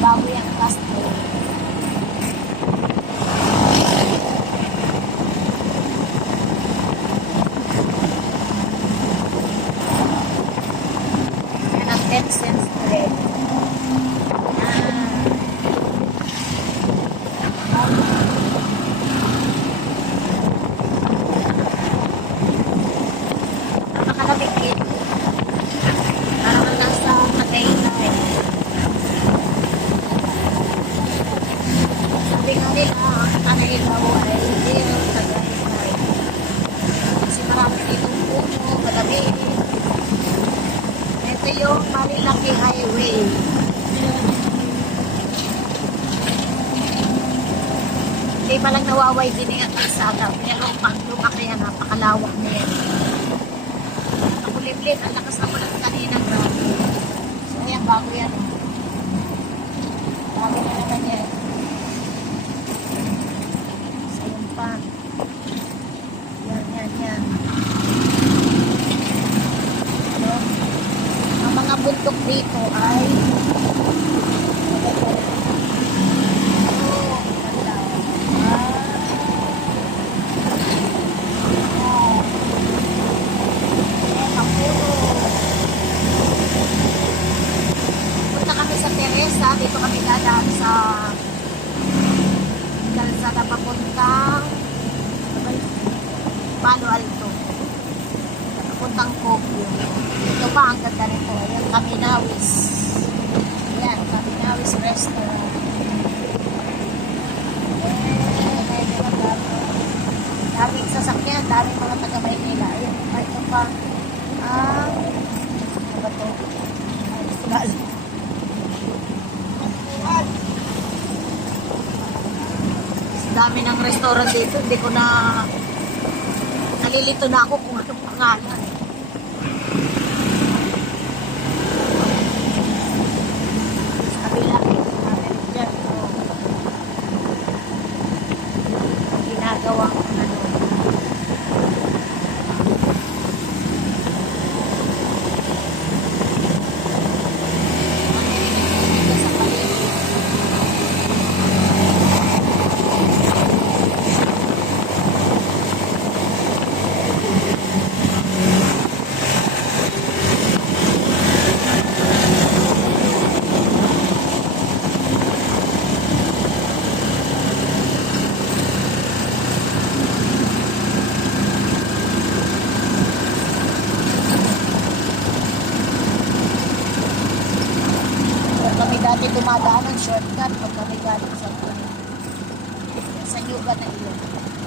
bago yung Castro. Yan ang 10 cents bread. Napakalabig dito. Parang ang nasa Tagaytay. Sabi nga nila, ang Tanay daw ay hindi yung Tagaytay. Kasi marami ditong puno, madami. Ito yung Marilaki Highway. Hindi pa lang nawaway din yung kalsada. Pero pag lumaki yan, napakalawak na yan. Nakulimlim, ang lakas na ulan kanina. Grabe. So ayan, bago yan. Bago na naman yan. So yun pa. Yan. So, ang mga bundok dito ay dito kami dadaan sa kalsada papuntang Palo Alto, papuntang Kogyo. Ito pa ang ganda nito, yung Kaminawis. Yan, Kaminawis Restaurant. Daming sasakyan, daming mga taga Maynila. Ayan, ito pa ang ano ba ito? Dami ng restaurant dito, hindi ko na nalilito na ako kung anong pangalan. Sabi lang, natin dyan, ginagawang ano. Kami dati dumadaan ng shortcut pag kami galing sa Yuga na ilog.